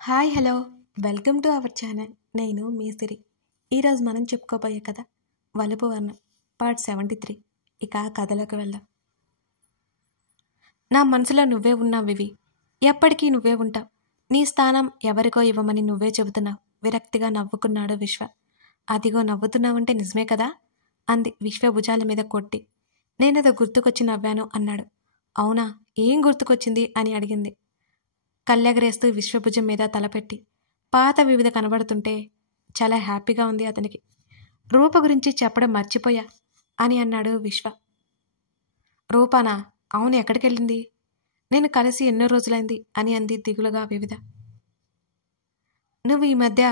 Hi hello welcome to our channel. నేను మీ సిరి. ఈరోజు మనం చెప్పుకోబోయే కథ వలుపు వర్ణం పార్ట్ 73. ఇక కథలోకి వెళ్దాం. నా మనసులో నువ్వే ఉన్నావు వివి, ఎప్పటికీ నువ్వే ఉంటావు. నీ స్థానం ఎవరికో ఇవ్వమని నువ్వే చెబుతున్నావు. విరక్తిగా నవ్వుకున్నాడు విశ్వ. అదిగో నవ్వుతున్నావంటే నిజమే కదా అంది విశ్వ భుజాల మీద కొట్టి. నేనేదో గుర్తుకొచ్చి నవ్వాను అన్నాడు. అవునా, ఏం గుర్తుకొచ్చింది అని అడిగింది కళ్ళెగరేస్తూ విశ్వభుజం మీద తలపెట్టి. పాత వివిధ కనబడుతుంటే చాలా హ్యాపీగా ఉంది అతనికి. రూప గురించి చెప్పడం మర్చిపోయా అని అన్నాడు విశ్వ. రూపానా? అవును, ఎక్కడికెళ్ళింది? నేను కలిసి ఎన్నో రోజులైంది అని అంది దిగులుగా వివిధ. నువ్వు ఈ మధ్య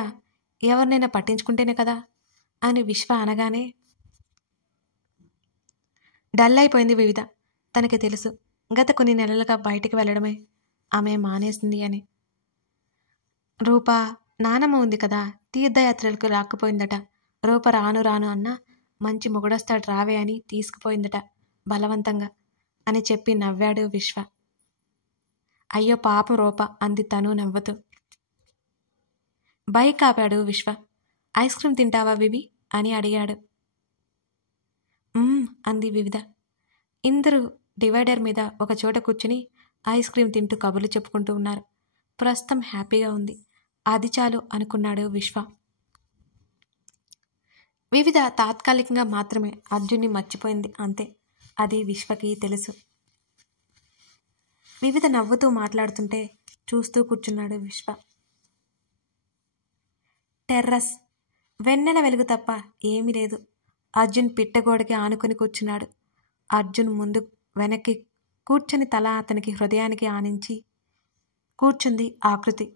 ఎవరినైనా పట్టించుకుంటేనే కదా అని విశ్వ అనగానే డల్ అయిపోయింది వివిధ. తనకి తెలుసు గత కొన్ని నెలలుగా బయటికి వెళ్ళడమే ఆమె మానేసింది అని. రూప నానమ్మ ఉంది కదా, తీర్థయాత్రలకు రాకపోయిందట. రూప రాను రాను అన్నా మంచి మొగుడొస్తాడు రావే అని తీసుకుపోయిందట బలవంతంగా అని చెప్పి నవ్వాడు విశ్వ. అయ్యో పాపం రూప అంది తను నవ్వుతూ. బైక్ ఆపాడు విశ్వ. ఐస్ క్రీమ్ తింటావా వివి అని అడిగాడు. అంది వివిధ. ఇందరూ డివైడర్ మీద ఒక చోట కూర్చుని ఐస్ క్రీమ్ తింటూ కబుర్లు చెప్పుకుంటూ ఉన్నారు. ప్రస్తుతం హ్యాపీగా ఉంది, అది చాలు అనుకున్నాడు విశ్వ. వివిధ తాత్కాలికంగా మాత్రమే అర్జున్ని మర్చిపోయింది, అంతే. అది విశ్వకి తెలుసు. వివిధ నవ్వుతూ మాట్లాడుతుంటే చూస్తూ కూర్చున్నాడు విశ్వ. టెర్రస్ వెన్నెల వెలుగు తప్ప ఏమీ లేదు. అర్జున్ పిట్టగోడకి ఆనుకొని కూర్చున్నాడు. అర్జున్ ముందు వెనక్కి కూర్చొని తల అతనికి హృదయానికి ఆనించి కూర్చుంది ఆకృతి.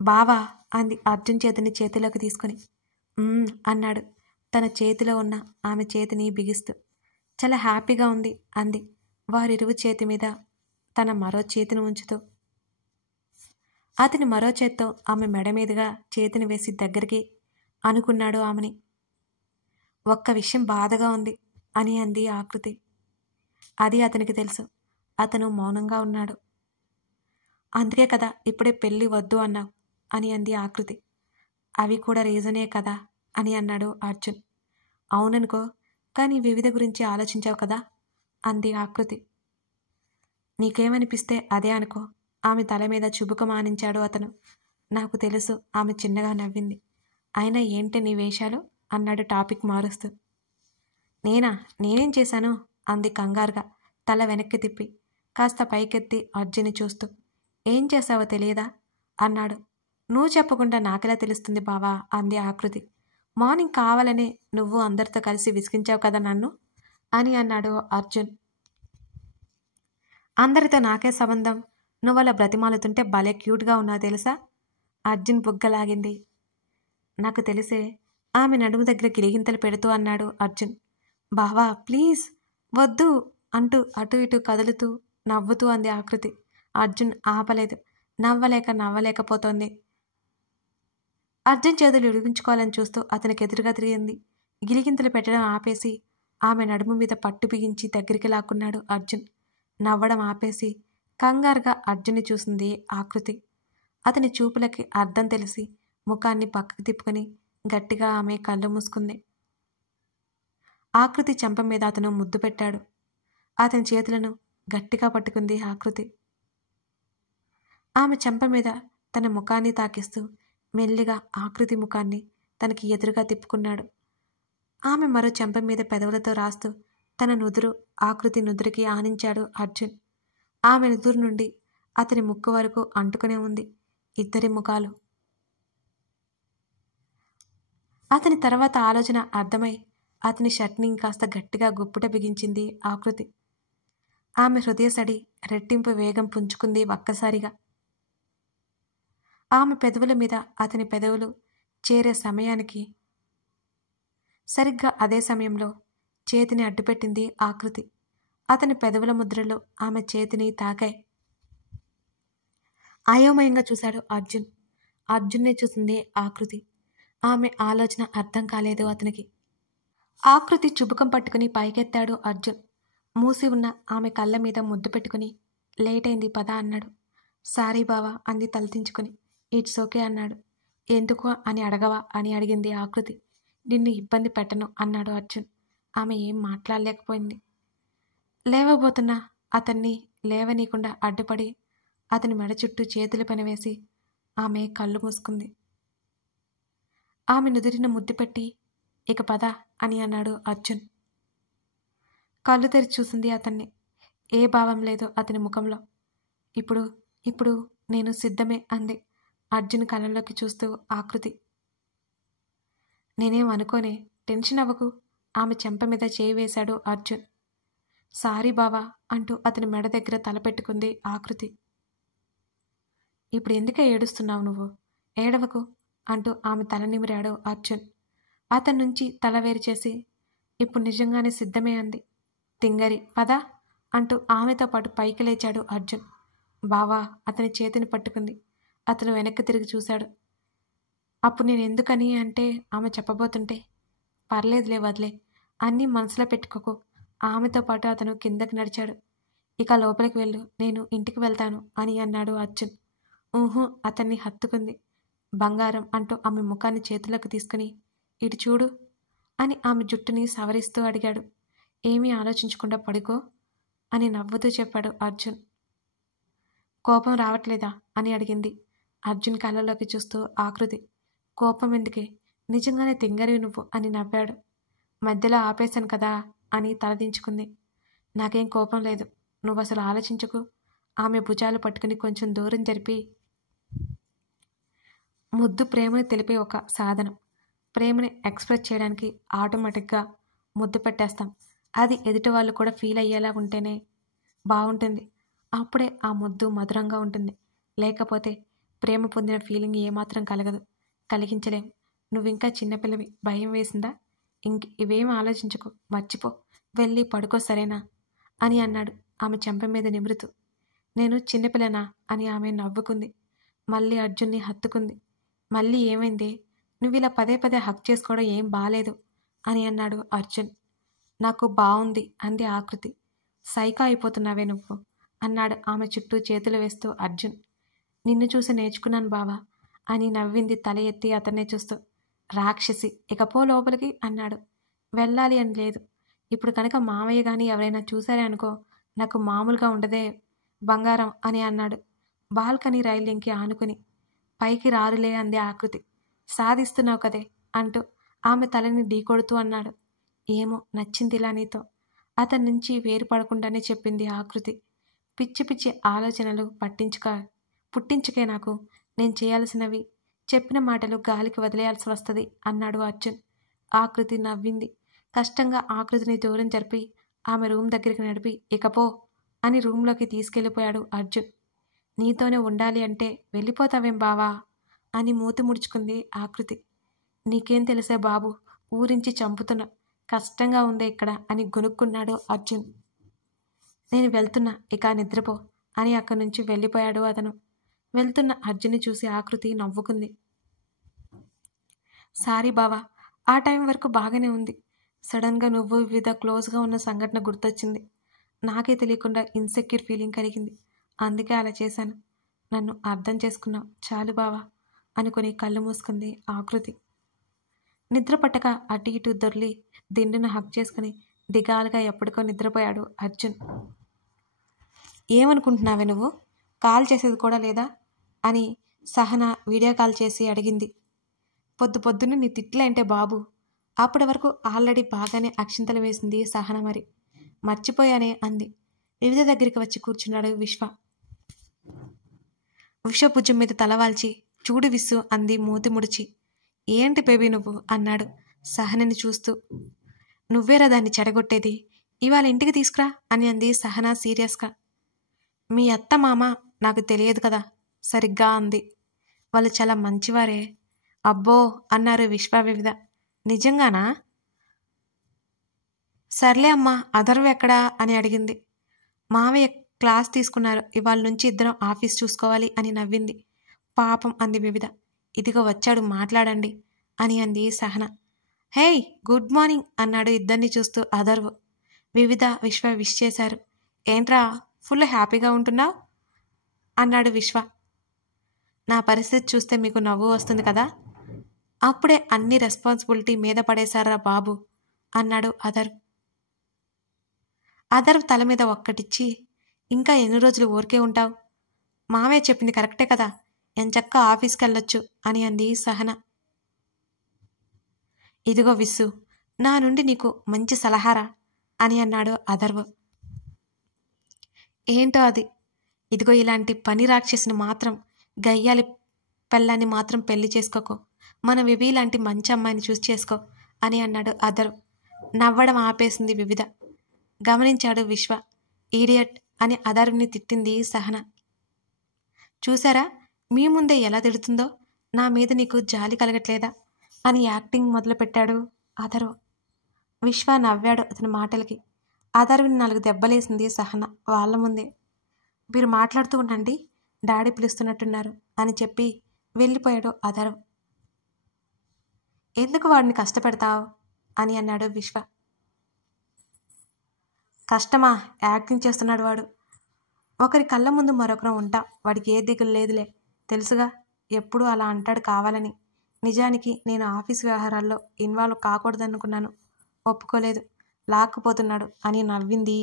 బావా అంది అర్జున్ చేతిని చేతిలోకి తీసుకొని. అన్నాడు తన చేతిలో ఉన్న ఆమె చేతిని బిగిస్తూ. చాలా హ్యాపీగా ఉంది అంది వారిరువు చేతి మీద తన మరో చేతిని ఉంచుతూ. అతని మరో చేత్తో ఆమె మెడ మీదుగా చేతిని వేసి దగ్గరికి అనుకున్నాడు ఆమెని. ఒక్క విషయం బాధగా ఉంది అని అంది ఆకృతి. అది అతనికి తెలుసు. అతను మౌనంగా ఉన్నాడు. అందుకే కదా ఇప్పుడే పెళ్ళి వద్దు అన్నావు అని అంది ఆకృతి. అవి కూడా రీజనే కదా అని అన్నాడు అర్జున్. అవుననుకో, కానీ వివిధ గురించి ఆలోచించావు కదా అంది ఆకృతి. నీకేమనిపిస్తే అదే అనుకో. ఆమె తల మీద చుబుకం ఆనించాడు అతను. నాకు తెలుసు ఆమె చిన్నగా నవ్వింది. అయినా ఏంటి నీ వేషాలు అన్నాడు టాపిక్ మారుస్తూ. నేనేం చేశాను అంది కంగారుగా తల వెనక్కి తిప్పి కాస్త పైకెత్తి అర్జున్ని చూస్తూ. ఏం చేశావో తెలియదా అన్నాడు. నువ్వు చెప్పకుండా నాకెలా తెలుస్తుంది బావా అంది ఆకృతి. మార్నింగ్ కావాలనే నువ్వు అందరితో కలిసి విసిగించావు కదా నన్ను అని అన్నాడు అర్జున్. అందరితో నాకే సంబంధం? నువ్వలా బ్రతిమాలుతుంటే భలే క్యూట్గా ఉన్నావు తెలుసా. అర్జున్ బుగ్గలాగింది. నాకు తెలిసే ఆమె నడుము దగ్గర గిరిగింతలు పెడుతూ అన్నాడు అర్జున్. బావా ప్లీజ్ వద్దు అంటూ అటు ఇటు కదులుతూ నవ్వుతూ అంది ఆకృతి. అర్జున్ ఆపలేదు. నవ్వలేకపోతోంది. అర్జున్ చేతులు విడిపించుకోవాలని చూస్తూ అతనికి ఎదురుగా తిరిగింది. గిలిగింతలు పెట్టడం ఆపేసి ఆమె నడుము మీద పట్టు బిగించి దగ్గరికి లాక్కున్నాడు అర్జున్. నవ్వడం ఆపేసి కంగారుగా అర్జున్ని చూసింది ఆకృతి. అతని చూపులకి అర్థం తెలిసి ముఖాన్ని పక్కకు తిప్పుకొని గట్టిగా ఆమె కళ్ళు మూసుకుంది. ఆకృతి చెంప మీద అతను ముద్దు పెట్టాడు. అతని చేతులను గట్టిగా పట్టుకుంది ఆకృతి. ఆమె చెంప మీద తన ముఖాన్ని తాకిస్తూ మెల్లిగా ఆకృతి ముఖాన్ని తనకి ఎదురుగా తిప్పుకున్నాడు. ఆమె మరో చెంప మీద పెదవులతో రాస్తూ తన నుదురు ఆకృతి నుదురికి ఆనించాడు అర్జున్. ఆమె నుదురు నుండి అతని ముక్కు వరకు అంటుకునే ఉంది ఇద్దరి ముఖాలు. అతని తర్వాత ఆలోచన అర్థమై అతని షర్ట్ని ఇంకాస్త గట్టిగా గుప్పుట బిగించింది ఆకృతి. ఆమె హృదయసడి రెట్టింపు వేగం పుంజుకుంది ఒక్కసారిగా. ఆమె పెదవుల మీద అతని పెదవులు చేరే సమయానికి సరిగ్గా అదే సమయంలో చేతిని అడ్డుపెట్టింది ఆకృతి. అతని పెదవుల ముద్రలు ఆమె చేతిని తాకాయి. అయోమయంగా చూశాడు అర్జున్. అర్జున్నే చూసింది ఆకృతి. ఆమె ఆలోచన అర్థం కాలేదు అతనికి. ఆకృతి చుబుకం పట్టుకుని పైకెత్తాడు అర్జున్. మూసి ఉన్న ఆమె కళ్ళ మీద ముద్దు పెట్టుకుని లేటైంది పద అన్నాడు. సారీ బావా అంది తలదించుకుని. ఇట్స్ ఓకే అన్నాడు. ఎందుకు అని అడగవా అని అడిగింది ఆకృతి. నిన్ను ఇబ్బంది పెట్టను అన్నాడు అర్జున్. ఆమె ఏం మాట్లాడలేకపోయింది. లేవబోతున్నా అతన్ని లేవనీయకుండా అడ్డుపడి అతని మెడ చుట్టూ చేతులు పెనవేసి ఆమె కళ్ళు మూసుకుంది. ఆమె నుదిరిన ముద్దు పెట్టి ఇక పద అని అన్నాడు అర్జున్. కళ్ళు తెరిచి చూసింది అతన్ని. ఏ భావం లేదు అతని ముఖంలో. ఇప్పుడు ఇప్పుడు నేను సిద్ధమే అంది అర్జున్ కళ్ళలోకి చూస్తూ ఆకృతి. నేనేం అనుకోనే, టెన్షన్ అవ్వకు. ఆమె చెంప మీద చేయి వేశాడు అర్జున్. సారీ బావా అంటూ అతని మెడ దగ్గర తలపెట్టుకుంది ఆకృతి. ఇప్పుడు ఎందుకే ఏడుస్తున్నావు నువ్వు? ఏడవకు అంటూ ఆమె తల నిమిరాడు అర్జున్. అతని నుంచి తల వేరు చేసి ఇప్పుడు నిజంగానే సిద్ధమే అంది. తింగరి పద అంటూ ఆమెతో పాటు పైకి లేచాడు అర్జున్. బావా అతని చేతిని పట్టుకుంది. అతను వెనక్కి తిరిగి చూశాడు. అప్పుడు నేను ఎందుకని అంటే ఆమె చెప్పబోతుంటే, పర్లేదులే వదిలే, అన్నీ మనసులో పెట్టుకోకు. ఆమెతో పాటు అతను కిందకి నడిచాడు. ఇక లోపలికి వెళ్ళు, నేను ఇంటికి వెళ్తాను అని అన్నాడు అర్జున్. ఊహు అతన్ని హత్తుకుంది. బంగారం అంటూ ఆమె ముఖాన్ని చేతులకు తీసుకుని ఇటు చూడు అని ఆమె జుట్టుని సవరిస్తూ అడిగాడు. ఏమీ ఆలోచించకుండా పడుకో అని నవ్వుతూ చెప్పాడు అర్జున్. కోపం రావట్లేదా అని అడిగింది అర్జున్ కళ్ళలోకి చూస్తూ ఆకృతి. కోపం ఎందుకే, నిజంగానే తింగరివి నువ్వు అని నవ్వాడు. మధ్యలో ఆపేశాను కదా అని తలదించుకుంది. నాకేం కోపం లేదు, నువ్వు అసలు ఆలోచించకు. ఆమె భుజాలు పట్టుకుని కొంచెం దూరం జరిపి, ముద్దు ప్రేమని తెలిపే ఒక సాధనం. ప్రేమని ఎక్స్ప్రెస్ చేయడానికి ఆటోమేటిక్గా ముద్దు పెట్టేస్తాం. అది ఎదుటి వాళ్ళు కూడా ఫీల్ అయ్యేలా ఉంటేనే బాగుంటుంది. అప్పుడే ఆ ముద్దు మధురంగా ఉంటుంది. లేకపోతే ప్రేమ పొందిన ఫీలింగ్ ఏమాత్రం కలగదు, కలిగించలేం. నువ్వింకా చిన్నపిల్లవి, భయం వేసిందా? ఇవేం ఆలోచించకు, మర్చిపో, వెళ్ళి పడుకో సరేనా అని అన్నాడు ఆమె చెంప మీద నిమురుతూ. నేను చిన్నపిల్లనా అని ఆమె నవ్వుకుంది. మళ్ళీ అర్జున్ని హత్తుకుంది. మళ్ళీ ఏమైంది? నువ్వు ఇలా పదే పదే హక్ చేసుకోవడం ఏం బాలేదు అని అన్నాడు అర్జున్. నాకు బాగుంది అంది ఆకృతి. సైకో అయిపోతున్నావే నువ్వు అన్నాడు ఆమె చుట్టూ చేతులు వేస్తూ అర్జున్. నిన్ను చూసి నేర్చుకున్నాను బావా అని నవ్వింది తల ఎత్తి అతన్నే చూస్తూ. రాక్షసి, ఇకపో లోపలికి అన్నాడు. వెళ్ళాలి అని లేదు. ఇప్పుడు కనుక మామయ్య కానీ ఎవరైనా చూసారే అనుకో, నాకు మామూలుగా ఉండదే బంగారం అని అన్నాడు బాల్కనీ రైలింగ్కి ఆనుకుని. పైకి రారులే అంది ఆకృతి. సాధిస్తున్నావు కదే అంటూ ఆమె తలని ఢీకొడుతూ అన్నాడు. ఏమో నచ్చిందిలా నీతో, అతని నుంచి వేరుపడకుండానే చెప్పింది ఆకృతి. పిచ్చి పిచ్చి ఆలోచనలు పుట్టించుకే నాకు. నేను చేయాల్సినవి చెప్పిన మాటలు గాలికి వదిలేయాల్సి వస్తుంది అన్నాడు అర్జున్. ఆకృతి నవ్వింది. కష్టంగా ఆకృతిని దూరం జరిపి ఆమె రూమ్ దగ్గరికి నడిపి ఇకపో అని రూమ్లోకి తీసుకెళ్ళిపోయాడు అర్జున్. నీతోనే ఉండాలి అంటే వెళ్ళిపోతావేం బావా అని మూతి ముడుచుకుంది ఆకృతి. నీకేం తెలిసే బాబు, ఊరించి చంపుతున్నా, కష్టంగా ఉందే ఇక్కడ అని గొనుక్కున్నాడు అర్జున్. నేను వెళ్తున్నా, ఇక నిద్రపో అని అక్కడి నుంచి వెళ్ళిపోయాడు అతను. వెళ్తున్న అర్జున్ని చూసి ఆకృతి నవ్వుకుంది. సారీ బావా, ఆ టైం వరకు బాగానే ఉంది. సడన్గా నువ్వు వివిధ క్లోజ్గా ఉన్న సంఘటన గుర్తొచ్చింది. నాకే తెలియకుండా ఇన్సెక్యూర్ ఫీలింగ్ కలిగింది. అందుకే అలా చేశాను. నన్ను అర్థం చేసుకున్నావు, చాలు బావా అనుకుని కళ్ళు మూసుకుంది ఆకృతి. నిద్ర పట్టక అటు ఇటు దొర్లి దిండును హక్ చేసుకుని దిగాలుగా ఎప్పటికో నిద్రపోయాడు అర్జున్. ఏమనుకుంటున్నావే నువ్వు, కాల్ చేసేది కూడా లేదా అని సహన వీడియో కాల్ చేసి అడిగింది. పొద్దున్నే నీ తిట్లేంటే బాబు. అప్పటి వరకు ఆల్రెడీ బాగానే అక్షింతలు వేసింది సహన. మరి మర్చిపోయానే అంది. వివిధ దగ్గరికి వచ్చి కూర్చున్నాడు విశ్వ. భుజం మీద తలవాల్చి చూడు విస్సు అంది మూతి ముడిచి. ఏంటి బేబీ నువ్వు అన్నాడు సహనని చూస్తూ. నువ్వేరా దాన్ని చెడగొట్టేది, ఇవాళ ఇంటికి తీసుకురా అని అంది సహన సీరియస్గా. మీ అత్త మామ నాకు తెలియదు కదా సరిగ్గా అంది. వాళ్ళు చాలా మంచివారే. అబ్బో అన్నారు విశ్వ వివిధ. నిజంగానా? సర్లే అమ్మా, అధర్వ ఎక్కడా అని అడిగింది. మావయ్య క్లాస్ తీసుకున్నారు, ఇవాళ నుంచి ఇద్దరం ఆఫీస్ చూసుకోవాలి అని నవ్వింది. పాపం అంది వివిధ. ఇదిగో వచ్చాడు, మాట్లాడండి అని అంది సహన. హేయ్ గుడ్ మార్నింగ్ అన్నాడు ఇద్దరిని చూస్తూ అధర్వ్. వివిధ విశ్వ విష్ చేశారు. ఏంట్రా ఫుల్ హ్యాపీగా ఉంటున్నావు అన్నాడు విశ్వ. నా పరిస్థితి చూస్తే మీకు నవ్వు వస్తుంది కదా, అప్పుడే అన్ని రెస్పాన్సిబిలిటీ మీద పడేశారా బాబు అన్నాడు అథర్వ్. అథర్వ్ తల మీద ఒక్కటిచ్చి, ఇంకా ఎన్ని రోజులు ఊరికే ఉంటావు, మావే చెప్పింది కరెక్టే కదా, ఎంచక్క ఆఫీస్కి వెళ్ళొచ్చు అని అంది సహన. ఇదిగో విస్సు, నా నుండి నీకు మంచి సలహారా అని అన్నాడు అథర్వ్. ఏంటో అది? ఇదిగో ఇలాంటి పని రాక్షసిని మాత్రం, గయ్యాలి పెళ్ళాన్ని మాత్రం పెళ్లి చేసుకోకో, మన వివి లాంటి మంచి అమ్మాయిని చూసి చేసుకో అని అన్నాడు అథర్వ్. నవ్వడం ఆపేసింది వివిధ. గమనించాడు విశ్వ. ఈడియట్ అని అథర్వ్ని తిట్టింది సహన. చూసారా, మీ ముందే ఎలా తిడుతుందో, నా మీద నీకు జాలి కలగట్లేదా అని యాక్టింగ్ మొదలుపెట్టాడు అథర్వ్. విశ్వ నవ్వాడు అతని మాటలకి. అథర్వ్ని 4 దెబ్బలేసింది సహన వాళ్ళ ముందే. మీరు మాట్లాడుతూ ఉండండి, డాడీ పిలుస్తున్నట్టున్నారు అని చెప్పి వెళ్ళిపోయాడు అథర్వ్. ఎందుకు వాడిని కష్టపెడతావు అని అన్నాడు విశ్వ. కష్టమా, యాక్టింగ్ చేస్తున్నాడు వాడు. ఒకరి కళ్ళ ముందు మరొకరు ఉంటాం, వాడికి ఏ దిగులు లేదులే, తెలుసుగా, ఎప్పుడూ అలా అంటాడు కావాలని. నిజానికి నేను ఆఫీస్ వ్యవహారాల్లో ఇన్వాల్వ్ కాకూడదనుకున్నాను, ఒప్పుకోలేదు, లాక్కుపోతున్నాడు అని నవ్వింది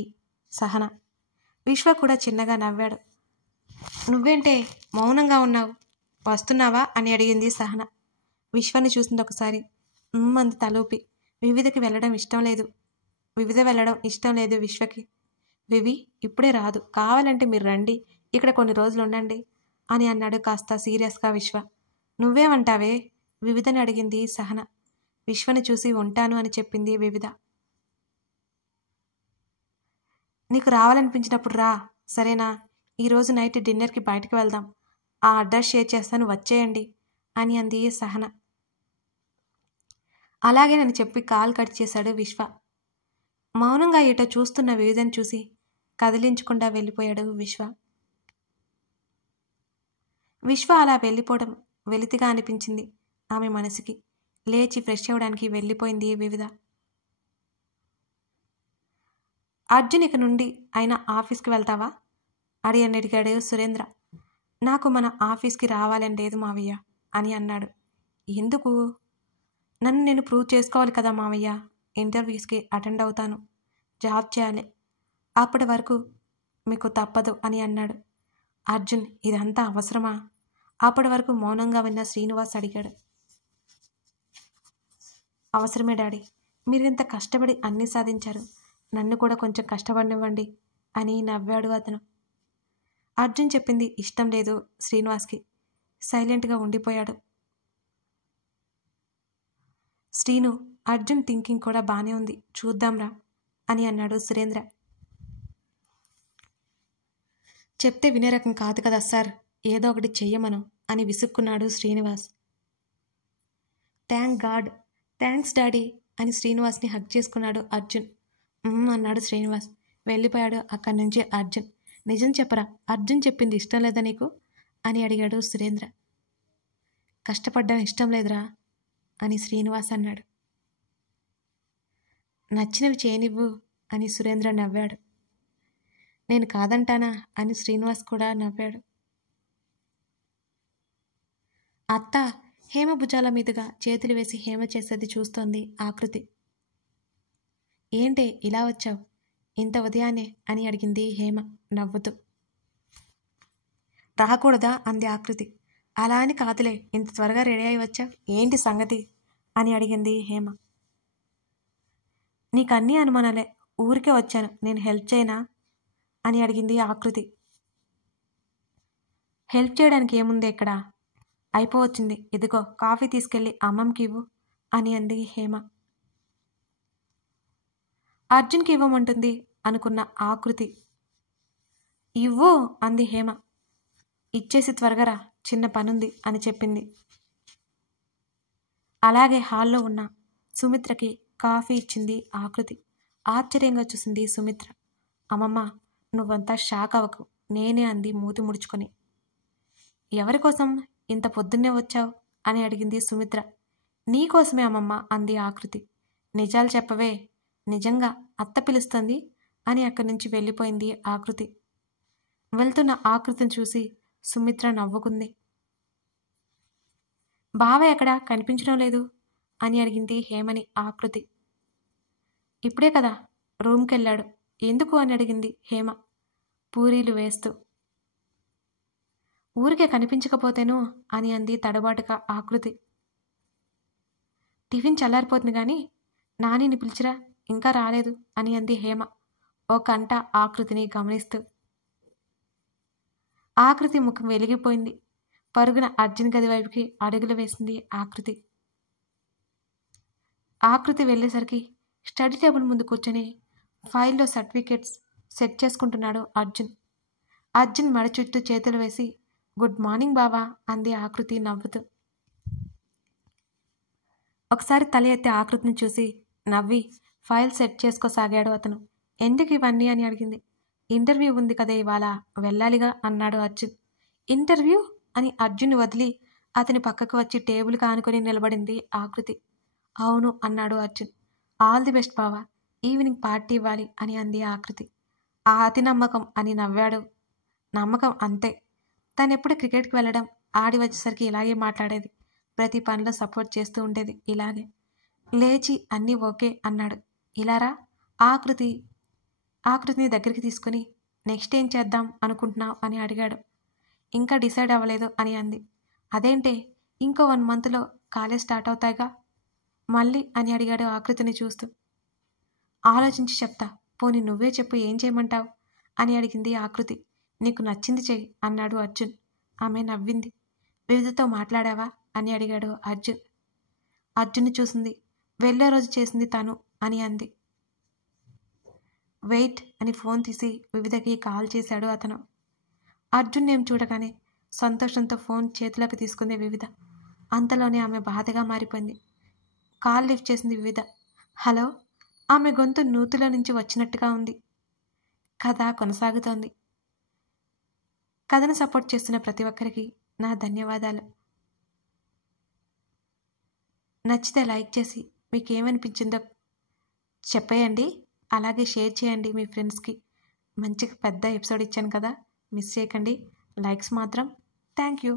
సహన. విశ్వ కూడా చిన్నగా నవ్వాడు. నువ్వేంటే మౌనంగా ఉన్నావు, వస్తున్నావా అని అడిగింది సహన. విశ్వని చూసింది ఒకసారి, అంది తలూపి. వివిధకి వెళ్ళడం ఇష్టం లేదు విశ్వకి. వివి ఇప్పుడే రాదు, కావాలంటే మీరు రండి, ఇక్కడ కొన్ని రోజులు ఉండండి అని అన్నాడు కాస్త సీరియస్గా విశ్వ. నువ్వేమంటావే వివిధని అడిగింది సహన. విశ్వని చూసి ఉంటాను అని చెప్పింది వివిధ. నీకు రావాలనిపించినప్పుడు రా, సరేనా? ఈరోజు నైట్ డిన్నర్కి బయటకు వెళ్దాం, ఆ అడ్రస్ షేర్ చేస్తాను, వచ్చేయండి అని అంది సహన. అలాగేనని చెప్పి కాల్ కట్ చేశాడు విశ్వ. మౌనంగా ఏటో చూస్తున్న వివిధని చూసి కదిలించకుండా వెళ్ళిపోయాడు విశ్వ. విశ్వ అలా వెళ్ళిపోవడం వెలితిగా అనిపించింది ఆమె మనసుకి. లేచి ఫ్రెష్ అవ్వడానికి వెళ్ళిపోయింది వివిధ. అర్జున్ ఇక నుండి అయినా ఆఫీస్కి వెళ్తావా అని అడిగాడు సురేంద్ర. నాకు మన ఆఫీస్కి రావాలని లేదు మావయ్య అని అన్నాడు. ఎందుకు? నన్ను నేను ప్రూవ్ చేసుకోవాలి కదా మావయ్య, ఇంటర్వ్యూస్కి అటెండ్ అవుతాను, జాబ్ చేయాలి, అప్పటి వరకు మీకు తప్పదు అని అన్నాడు. అర్జున్ ఇదంతా అవసరమా? అప్పటి వరకు మౌనంగా విన్న శ్రీనివాస్ అడిగాడు. అవసరమే డాడీ, మీరింత కష్టపడి అన్నీ సాధించారు, నన్ను కూడా కొంచెం కష్టపడినివ్వండి అని నవ్వాడు అతను. అర్జున్ చెప్పింది ఇష్టం లేదు శ్రీనివాస్కి. సైలెంట్గా ఉండిపోయాడు. శ్రీను, అర్జున్ థింకింగ్ కూడా బానే ఉంది, చూద్దాంరా అని అన్నాడు సురేంద్ర. చెప్తే వినే రకం కాదు కదా సార్, ఏదో ఒకటి చెయ్యమను అని విసుక్కున్నాడు Srinivas. Thank god, thanks daddy అని శ్రీనివాస్ని హగ్ చేసుకున్నాడు అర్జున్. అన్నాడు శ్రీనివాస్. వెళ్ళిపోయాడు అక్కడి నుంచి అర్జున్. నిజం చెప్పరా, అర్జున్ చెప్పింది ఇష్టం లేదా నీకు అని అడిగాడు సురేంద్ర. కష్టపడ్డం ఇష్టం లేదురా అని శ్రీనివాస్ అన్నాడు. నచ్చినవి చేయనివ్వు అని సురేంద్ర నవ్వాడు. నేను కాదంటానా అని శ్రీనివాస్ కూడా నవ్వాడు. అత్త హేమ భుజాల మీదుగా చేతులు వేసి హేమ చేసేది చూస్తోంది ఆకృతి. ఏంటే ఇలా వచ్చావు ఇంత ఉదయాన్నే అని అడిగింది హేమ నవ్వుతూ. రాకూడదా అంది ఆకృతి. అలా అని కాదులే, ఇంత త్వరగా రెడీ అయి వచ్చావు, ఏంటి సంగతి అని అడిగింది హేమ. నీకన్నీ అనుమానాలే, ఊరికే వచ్చాను, నేను హెల్ప్ చేయనా అని అడిగింది ఆకృతి. హెల్ప్ చేయడానికి ఏముంది ఇక్కడ, అయిపోవచ్చింది, ఇదిగో కాఫీ తీసుకెళ్ళి అమ్మమ్మకి ఇవ్వు అని అంది హేమ. అర్జున్కి ఇవ్వమంటుంది అనుకున్న ఆకృతి. ఇవ్వు అంది హేమ. ఇచ్చేసి త్వరగా రా, చిన్న పనుంది అని చెప్పింది. అలాగే హాల్లో ఉన్న సుమిత్రకి కాఫీ ఇచ్చింది ఆకృతి. ఆశ్చర్యంగా చూసింది సుమిత్ర. అమ్మమ్మ నువ్వంతా షాక్ అవ్వకు, నేనే అంది మూతి ముడుచుకొని. ఎవరికోసం ఇంత పొద్దున్నే వచ్చావు అని అడిగింది సుమిత్ర. నీకోసమే అమ్మమ్మ అంది ఆకృతి. నిజాలు చెప్పవే, నిజంగా అత్త పిలుస్తుంది అని అక్కడి నుంచి వెళ్ళిపోయింది ఆకృతి. వెళ్తున్న ఆకృతిని చూసి సుమిత్ర నవ్వుకుంది. బావ ఎక్కడా కనిపించడం లేదు అని అడిగింది హేమని ఆకృతి. ఇప్పుడే కదా రూమ్కెళ్ళాడు. ఎందుకు అని అడిగింది హేమ పూరీలు వేస్తూ. ఊరికే కనిపించకపోతేను అని అంది తడబాటుగా ఆకృతి. టిఫిన్ చల్లారిపోతుంది కానీ నానిని పిలిచిరా, ఇంకా రాలేదు అని అంది హేమ ఓ కంట ఆకృతిని గమనిస్తూ. ఆకృతి ముఖం వెలిగిపోయింది. పరుగున అర్జున్ గది వైపుకి అడుగులు వేసింది ఆకృతి. ఆకృతి వెళ్ళేసరికి స్టడీ టేబుల్ ముందు కూర్చొని ఫైల్లో సర్టిఫికేట్స్ సెట్ చేసుకుంటున్నాడు అర్జున్. అర్జున్ మెడ చుట్టూ చేతులు వేసి గుడ్ మార్నింగ్ బావా అంది ఆకృతి నవ్వుతూ. ఒకసారి తల ఎత్తి ఆకృతిని చూసి నవ్వి ఫైల్ సెట్ చేసుకోసాగాడు అతను. ఎందుకు ఇవన్నీ అని అడిగింది. ఇంటర్వ్యూ ఉంది కదా ఇవాళ, వెళ్ళాలిగా అన్నాడు అర్జున్. ఇంటర్వ్యూ అని అర్జున్ వదిలి అతని పక్కకు వచ్చి టేబుల్కి ఆనుకొని నిలబడింది ఆకృతి. అవును అన్నాడు అర్జున్. ఆల్ ది బెస్ట్ బావా, ఈవినింగ్ పార్టీ ఇవ్వాలి అని అంది ఆకృతి. ఆ అతి నమ్మకం అని నవ్వాడు. నమ్మకం అంతే. తనెప్పుడు క్రికెట్కి వెళ్ళడం, ఆడి వచ్చేసరికి ఇలాగే మాట్లాడేది. ప్రతి పనిలో సపోర్ట్ చేస్తూ ఉండేది ఇలాగే. లేచి అన్నీ ఓకే అన్నాడు. ఇలారా ఆకృతిని దగ్గరికి తీసుకుని నెక్స్ట్ ఏం చేద్దాం అనుకుంటున్నావు అని అడిగాడు. ఇంకా డిసైడ్ అవ్వలేదు అని అంది. అదేంటే, ఇంకో 1 మంత్లో కాలేజ్ స్టార్ట్ అవుతాయిగా మళ్ళీ అని అడిగాడు ఆకృతిని చూస్తూ. ఆలోచించి చెప్తా, పోనీ నువ్వే చెప్పు ఏం చేయమంటావు అని అడిగింది ఆకృతి. నీకు నచ్చింది చెయ్యి అన్నాడు అర్జున్. ఆమె నవ్వింది. వివిధతో మాట్లాడావా అని అడిగాడు అర్జున్. అర్జున్ని చూసింది. వెళ్ళే రోజు చేసింది తను అని అంది. వెయిట్ అని ఫోన్ తీసి వివిధకి కాల్ చేశాడు అతను. అర్జున్ ఏం చూడగానే సంతోషంతో ఫోన్ చేతిలోకి తీసుకుంది వివిధ. అంతలోనే ఆమె బాధగా మారిపోయింది. కాల్ లిఫ్ట్ చేసింది వివిధ. హలో. ఆమె గొంతు నూతిలో నుంచి వచ్చినట్టుగా ఉంది. కథ కొనసాగుతోంది. కథను సపోర్ట్ చేస్తున్న ప్రతి ఒక్కరికి నా ధన్యవాదాలు. నచ్చితే లైక్ చేసి మీకు ఏమనిపించిందో చెప్పేయండి. అలాగే షేర్ చేయండి మీ ఫ్రెండ్స్కి. మంచి పెద్ద ఎపిసోడ్ ఇచ్చాను కదా, మిస్ చేయకండి. లైక్స్ మాత్రం. Thank you.